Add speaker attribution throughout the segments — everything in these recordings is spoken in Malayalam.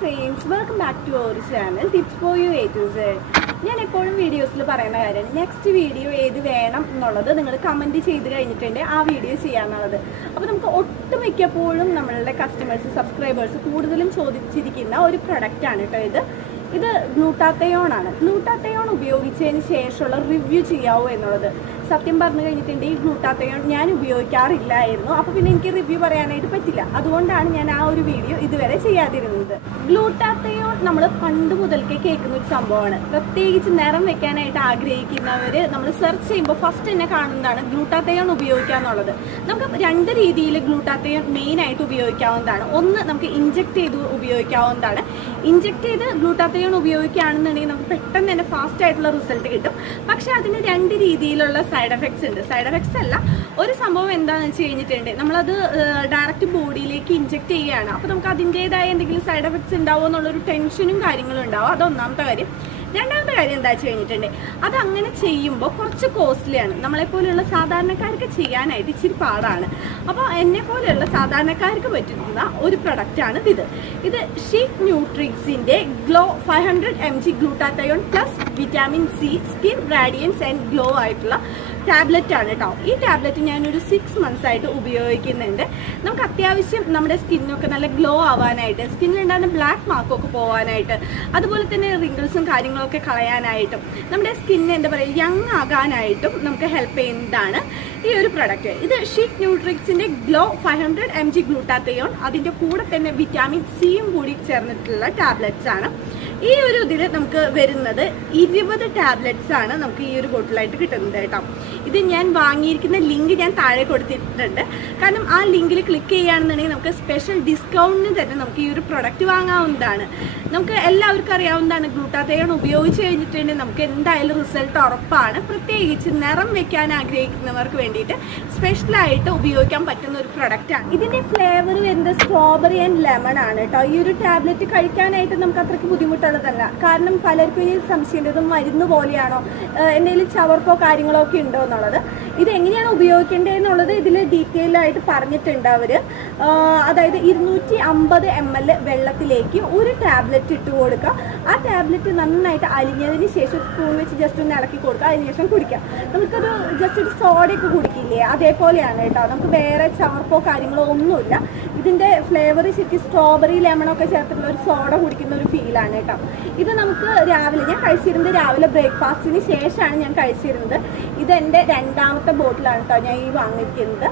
Speaker 1: Friends welcome back to our channel tips for you said ഞാൻ എപ്പോഴും വീഡിയോസിൽ പറയുന്ന കാര്യമാണ് നെക്സ്റ്റ് വീഡിയോ ഏത് വേണം എന്നുള്ളത് നിങ്ങൾ കമന്റ് ചെയ്ത് കഴിഞ്ഞിട്ടുണ്ട് ആ വീഡിയോ ചെയ്യാന്നുള്ളത്. അപ്പോൾ നമുക്ക് ഒട്ടുമിക്കപ്പോഴും നമ്മളുടെ കസ്റ്റമേഴ്സ് സബ്സ്ക്രൈബേഴ്സ് കൂടുതലും ചോദിച്ചിരിക്കുന്ന ഒരു പ്രൊഡക്റ്റാണ് കേട്ടോ ഇത്. ഇത് ഗ്ലൂട്ടാത്തയോൺ ആണ് ഗ്ലൂട്ടാത്തയോൺ ഉപയോഗിച്ചതിന് ശേഷമുള്ള റിവ്യൂ ചെയ്യാവോ എന്നുള്ളത്. സത്യം പറഞ്ഞു കഴിഞ്ഞിട്ടുണ്ട് ഈ ഗ്ലൂട്ടാത്തയോൺ ഞാൻ ഉപയോഗിക്കാറില്ലായിരുന്നു. അപ്പോൾ പിന്നെ എനിക്ക് റിവ്യൂ പറയാനായിട്ട് പറ്റില്ല. അതുകൊണ്ടാണ് ഞാൻ ആ ഒരു വീഡിയോ ഇതുവരെ ചെയ്യാതിരുന്നത്. ഗ്ലൂട്ടാത്തയോൺ നമ്മൾ പണ്ട് മുതൽക്കേ കേൾക്കുന്ന ഒരു സംഭവമാണ്. പ്രത്യേകിച്ച് നിറം വെക്കാനായിട്ട് ആഗ്രഹിക്കുന്നവർ നമ്മൾ സെർച്ച് ചെയ്യുമ്പോൾ ഫസ്റ്റ് തന്നെ കാണുന്നതാണ് ഗ്ലൂട്ടാത്തയോൺ ഉപയോഗിക്കുക എന്നുള്ളത്. നമുക്ക് രണ്ട് രീതിയിൽ ഗ്ലൂട്ടാത്തയോൺ മെയിനായിട്ട് ഉപയോഗിക്കാവുന്നതാണ്. ഒന്ന് നമുക്ക് ഇഞ്ചെക്ട് ചെയ്ത് ഉപയോഗിക്കാവുന്നതാണ്. ഇഞ്ചെക്ട് ചെയ്ത് ഗ്ലൂട്ടാത്തയോൺ ഉപയോഗിക്കുകയാണെന്നുണ്ടെങ്കിൽ നമുക്ക് പെട്ടെന്ന് തന്നെ ഫാസ്റ്റ് ആയിട്ടുള്ള റിസൾട്ട് കിട്ടും. പക്ഷെ അതിന് രണ്ട് രീതിയിലുള്ള സൈഡ് എഫക്ട്സ് ഉണ്ട്. സൈഡ് എഫക്ട്സ് അല്ല ഒരു സംഭവം എന്താണെന്ന് വെച്ച് കഴിഞ്ഞിട്ടുണ്ട് നമ്മളത് ഡയറക്റ്റ് ബോഡിയിലേക്ക് ഇഞ്ചെക്ട് ചെയ്യുകയാണ്. അപ്പോൾ നമുക്ക് അതിന്റെതായ എന്തെങ്കിലും സൈഡ് എഫക്ട്സ് ഉണ്ടാവുമോ എന്നുള്ളൊരു ടെൻഷനും കാര്യങ്ങളും ഉണ്ടാവും. അതൊന്നാമത്തെ കാര്യം. രണ്ടാമത്തെ കാര്യം എന്താ വെച്ച് കഴിഞ്ഞിട്ടുണ്ട്? അത് അങ്ങനെ ചെയ്യുമ്പോൾ കുറച്ച് കോസ്റ്റ്ലിയാണ്. നമ്മളെ പോലെയുള്ള സാധാരണക്കാർക്ക് ചെയ്യാനായിട്ട് ഇച്ചിരി പാടാണ്. അപ്പോൾ എന്നെ പോലെയുള്ള സാധാരണക്കാർക്ക് പറ്റുന്ന ഒരു പ്രൊഡക്റ്റാണ് ഇത്. ഇത് sheet ന്യൂട്രിക്സിന്റെ glow five hundred M G glutathione plus vitamin C skin radiance and glow ആയിട്ടുള്ള ടാബ്ലറ്റ് ആണ് കേട്ടോ. ഈ ടാബ്ലറ്റ് ഞാനൊരു സിക്സ് മന്ത്സ് ആയിട്ട് ഉപയോഗിക്കുന്നുണ്ട്. നമുക്ക് അത്യാവശ്യം നമ്മുടെ സ്കിന്നൊക്കെ നല്ല ഗ്ലോ ആവാനായിട്ട് സ്കിന്നിലുണ്ടാകുന്ന ബ്ലാക്ക് മാർക്കൊക്കെ പോകാനായിട്ട് അതുപോലെ തന്നെ റിങ്കിൾസും കാര്യങ്ങളൊക്കെ കളയാനായിട്ടും നമ്മുടെ സ്കിന്ന് എന്താ പറയുക യങ് ആകാനായിട്ടും നമുക്ക് ഹെൽപ്പ് ചെയ്യുന്നതാണ് ഈ ഒരു പ്രൊഡക്റ്റ് ഇത് sheet ന്യൂട്രിക്സിന്റെ glow five hundred M G glutathione അതിന്റെ കൂടെ തന്നെ വിറ്റാമിൻ സിയും കൂടി ചേർന്നിട്ടുള്ള ടാബ്ലറ്റ്സ് ആണ്. ഈ ഒരു ഇതിൽ നമുക്ക് വരുന്നത് ഇരുപത് ടാബ്ലറ്റ്സ് ആണ് നമുക്ക് ഈ ഒരു ബോട്ടിലായിട്ട് കിട്ടുന്നത് കേട്ടോ. ഇത് ഞാൻ വാങ്ങിയിരിക്കുന്ന ലിങ്ക് ഞാൻ താഴെ കൊടുത്തിട്ടുണ്ട്. കാരണം ആ ലിങ്കിൽ ക്ലിക്ക് ചെയ്യുകയാണെന്നുണ്ടെങ്കിൽ നമുക്ക് സ്പെഷ്യൽ ഡിസ്കൗണ്ടിന് തന്നെ നമുക്ക് ഈ ഒരു പ്രൊഡക്റ്റ് വാങ്ങാവുന്നതാണ്. നമുക്ക് എല്ലാവർക്കും അറിയാവുന്നതാണ് ഗ്ലൂട്ടാതയോൺ ഉപയോഗിച്ച് കഴിഞ്ഞിട്ടുണ്ടെങ്കിൽ നമുക്ക് എന്തായാലും റിസൾട്ട് ഉറപ്പാണ്. പ്രത്യേകിച്ച് നിറം വെക്കാൻ ആഗ്രഹിക്കുന്നവർക്ക് വേണ്ടിയിട്ട് സ്പെഷ്യലായിട്ട് ഉപയോഗിക്കാൻ പറ്റുന്ന ഒരു പ്രൊഡക്റ്റാണ് ഇതിന്റെ ഫ്ലേവർ വരുന്നത് സ്ട്രോബെറി ആൻഡ് ലെമൺ ആണ് കേട്ടോ. ഈ ഒരു ടാബ്ലറ്റ് കഴിക്കാനായിട്ട് നമുക്ക് അത്രയ്ക്ക് ബുദ്ധിമുട്ടുള്ളതല്ല കാരണം പലർക്കും ഈ സംശയമുണ്ട് ഇത് മരുന്ന് പോലെയാണോ? എന്തെങ്കിലും ചവർപ്പോ കാര്യങ്ങളോ ഒക്കെ ഉണ്ടോ എന്നുള്ളത്. ഇത് എങ്ങനെയാണ് ഉപയോഗിക്കേണ്ടത് എന്നുള്ളത് ഇതിൽ ഡീറ്റെയിൽ ആയിട്ട് പറഞ്ഞിട്ടുണ്ട് അവർ അതായത് ഇരുന്നൂറ്റി അമ്പത് എം എൽ വെള്ളത്തിലേക്ക് ഒരു ടാബ്ലറ്റ് ഇട്ട് കൊടുക്കുക. ആ ടാബ്ലറ്റ് നന്നായിട്ട് അലിഞ്ഞതിന് ശേഷം സ്പൂൺ വെച്ച് ജസ്റ്റ് ഒന്ന് ഇളക്കി കൊടുക്കുക. അതിനുശേഷം കുടിക്കുക. നമുക്കൊരു ജസ്റ്റ് ഒരു സോഡയൊക്കെ കുടിക്കില്ലേ? അതേപോലെയാണ് കേട്ടോ. നമുക്ക് വേറെ ചവർപ്പോ കാര്യങ്ങളോ ഒന്നുമില്ല. ഇതിന്റെ ഫ്ലേവർ ശരിക്കും സ്ട്രോബെറി ലെമണൊക്കെ ചേർത്തിട്ടുള്ള ഒരു സോഡ കുടിക്കുന്ന ഒരു ഫീലാണ് കേട്ടോ. ഇത് നമുക്ക് രാവിലെ ഞാൻ കഴിച്ചിരുന്നത് രാവിലെ ബ്രേക്ക്ഫാസ്റ്റിന് ശേഷമാണ് ഞാൻ കഴിച്ചിരുന്നത്. ഇത് എന്റെ രണ്ടാമത്തെ ബോട്ടിലാണ് കേട്ടോ ഞാൻ ഈ വാങ്ങിക്കുന്നത്.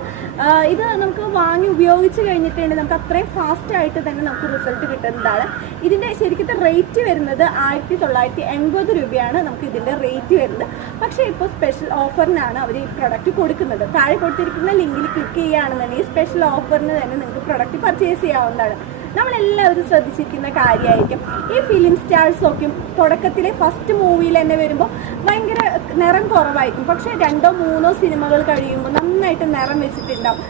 Speaker 1: ഇത് നമുക്ക് വാങ്ങി ഉപയോഗിച്ച് കഴിഞ്ഞിട്ടുണ്ടെങ്കിൽ നമുക്ക് അത്രയും ഫാസ്റ്റായിട്ട് തന്നെ നമുക്ക് റിസൾട്ട് കിട്ടുന്നതാണ്. ഇതിന്റെ ശരിക്കത്തെ റേറ്റ് വരുന്നത് ആയിരത്തി തൊള്ളായിരത്തി എൺപത് രൂപയാണ് നമുക്ക് ഇതിന്റെ റേറ്റ് വരുന്നത്. പക്ഷേ ഇപ്പോൾ സ്പെഷ്യൽ ഓഫറിനാണ് അവർ ഈ പ്രൊഡക്റ്റ് കൊടുക്കുന്നത്. താഴെ കൊടുത്തിരിക്കുന്ന ലിങ്കിൽ ക്ലിക്ക് ചെയ്യുകയാണെന്നുണ്ടെങ്കിൽ സ്പെഷ്യൽ ഓഫറിന് തന്നെ നിങ്ങൾക്ക് പ്രൊഡക്റ്റ് പർച്ചേസ് ചെയ്യാവുന്നതാണ്. നമ്മളെല്ലാവരും ശ്രദ്ധിച്ചിരിക്കുന്ന കാര്യമായിരിക്കും. ഈ ഫിലിം സ്റ്റാർസൊക്കെ തുടക്കത്തിലെ ഫസ്റ്റ് മൂവിയിൽ തന്നെ വരുമ്പോൾ ഭയങ്കര നിറം കുറവായിരിക്കും. പക്ഷേ രണ്ടോ മൂന്നോ സിനിമകൾ കഴിയുമ്പോൾ നന്നായിട്ട് നിറം വെച്ചിട്ടുണ്ടാവും.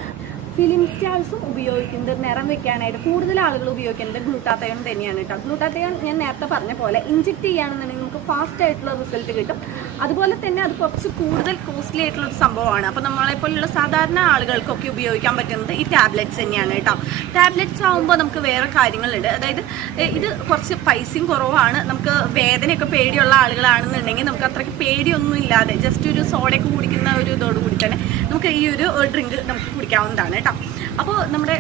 Speaker 1: ഫിലിം സ്റ്റാർസും ഉപയോഗിക്കുന്നത് നിറം വെക്കാനായിട്ട് കൂടുതൽ ആളുകൾ ഉപയോഗിക്കുന്നത് ഗ്ലൂട്ടാത്തയോൺ തന്നെയാണ് കേട്ടോ. ഗ്ലൂട്ടാത്തയോൺ ഞാൻ നേരത്തെ പറഞ്ഞ പോലെ ഇഞ്ചെക്ട് ചെയ്യുകയാണെന്നുണ്ടെങ്കിൽ നമുക്ക് ഫാസ്റ്റ് ആയിട്ടുള്ള റിസൾട്ട് കിട്ടും. അതുപോലെ തന്നെ അത് കുറച്ച് കൂടുതൽ കോസ്റ്റ്ലി ആയിട്ടുള്ള ഒരു സംഭവമാണ്. അപ്പോൾ നമ്മളെപ്പോലുള്ള സാധാരണ ആളുകൾക്കൊക്കെ ഉപയോഗിക്കാൻ പറ്റുന്നത് ഈ ടാബ്ലറ്റ്സ് തന്നെയാണ് കേട്ടോ. ടാബ്ലറ്റ്സ് ആകുമ്പോൾ നമുക്ക് വേറെ കാര്യങ്ങളുണ്ട്. അതായത് ഇത് കുറച്ച് പൈസയും കുറവാണ്. നമുക്ക് വേദനയൊക്കെ പേടിയുള്ള ആളുകളാണെന്നുണ്ടെങ്കിൽ നമുക്ക് അത്രയ്ക്ക് പേടിയൊന്നും ഇല്ലാതെ ജസ്റ്റ് ഒരു സോഡയൊക്കെ കുടിക്കുന്ന ഒരു ഇതോട് കൂടി തന്നെ നമുക്ക് ഈ ഒരു ഡ്രിങ്ക് നമുക്ക് കുടിക്കാവുന്നതാണ് കേട്ടോ. അപ്പോൾ നമ്മുടെ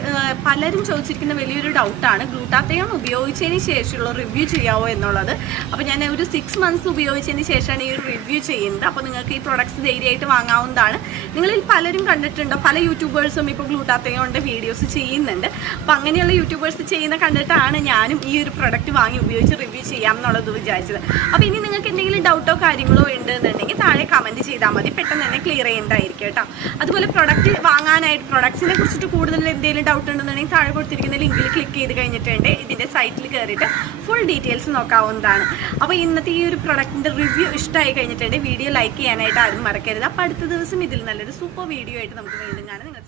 Speaker 1: പലരും ചോദിച്ചിരിക്കുന്ന വലിയൊരു ഡൗട്ടാണ് ഗ്ലൂട്ടാത്തയോൺ ഉപയോഗിച്ചതിന് ശേഷമുള്ള റിവ്യൂ ചെയ്യാവോ എന്നുള്ളത്. അപ്പോൾ ഞാൻ ഒരു സിക്സ് മന്ത്സ് ഉപയോഗിച്ചതിന് ശേഷമാണ് ഈ ഒരു റിവ്യൂ ചെയ്യുന്നത്. അപ്പോൾ നിങ്ങൾക്ക് ഈ പ്രൊഡക്ട്സ് ധൈര്യമായിട്ട് വാങ്ങാവുന്നതാണ്. നിങ്ങളിൽ പലരും കണ്ടിട്ടുണ്ടോ? പല യൂട്യൂബേഴ്സും ഇപ്പോൾ ഗ്ലൂട്ടാത്തയോണ്ട് വീഡിയോസ് ചെയ്യുന്നുണ്ട്. അപ്പോൾ അങ്ങനെയുള്ള യൂട്യൂബേഴ്സ് ചെയ്യുന്ന കണ്ടിട്ടാണ് ഞാനും ഈ ഒരു പ്രൊഡക്റ്റ് വാങ്ങി ഉപയോഗിച്ച് റിവ്യൂ ചെയ്യാം എന്നുള്ളത് വിചാരിച്ചത്. അപ്പോൾ ഇനി നിങ്ങൾക്ക് എന്തെങ്കിലും ഡൗട്ടോ കാര്യങ്ങളോ ഉണ്ടെന്നുണ്ടെങ്കിൽ താഴെ കമന്റ് ചെയ്താൽ മതി. പെട്ടെന്ന് തന്നെ ക്ലിയർ ചെയ്യേണ്ടതായിരിക്കും കേട്ടോ. അതുപോലെ പ്രൊഡക്റ്റ് വാങ്ങാനായിട്ട് പ്രൊഡക്ട്സിനെ കുറിച്ചിട്ട് കൂടുതൽ എന്തെങ്കിലും ഡൗട്ട് ഉണ്ടെന്നുണ്ടെങ്കിൽ താഴെ കൊടുത്തിരിക്കുന്ന ലിങ്കിൽ ക്ലിക്ക് ചെയ്ത് കഴിഞ്ഞിട്ടുണ്ട് ഇതിന്റെ സൈറ്റിൽ കയറിയിട്ട് ഫുൾ ഡീറ്റെയിൽസ് നോക്കാവുന്നതാണ്. അപ്പോൾ ഇന്നത്തെ ഈ ഒരു പ്രൊഡക്റ്റിന്റെ റിവ്യൂ ഇഷ്ടമായി കഴിഞ്ഞിട്ടുണ്ട് വീഡിയോ ലൈക്ക് ചെയ്യാനായിട്ട് ആരും മറക്കരുത്. അപ്പോൾ അടുത്ത ദിവസം ഇതിൽ നല്ലൊരു സൂപ്പർ വീഡിയോ ആയിട്ട് നമുക്ക് വീണ്ടും കാണാം. നിങ്ങൾ